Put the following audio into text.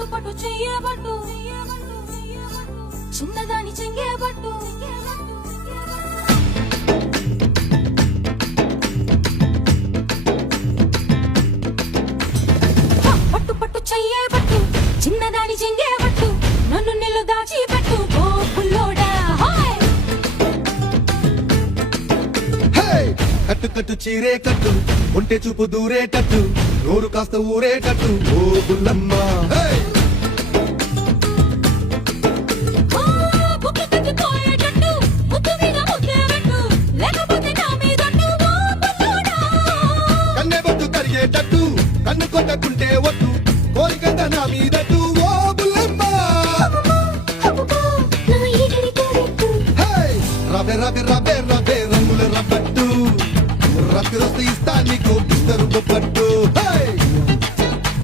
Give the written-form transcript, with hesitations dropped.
పట్టు పట్టు చెయ్యబట్టు చిన్నదాని చెంగేబట్టు పట్టు పట్టు చెయ్యబట్టు చిన్నదాని చెంగేబట్టు నన్ను నిల్లు దాచిపెట్టు ఓ పుల్లోడా కట్టు కట్టు చీరే కట్టు ఉంటే చూపు దూరేటట్టు నోరు కాస్త ఊరేటట్టు ఓ బుల్లమ్మ కన్నెబట్టు కరిగేటట్టు కన్ను కొట్టకుంటే వద్దు కోరికంత నా మీదట్టు ఓ బుల్లమ్మ రబే రబే రబే రబే రంగుల రబ్బట్టు రక్తి రస్తు ఇస్తా నీకు ఇద్దరు పట్టు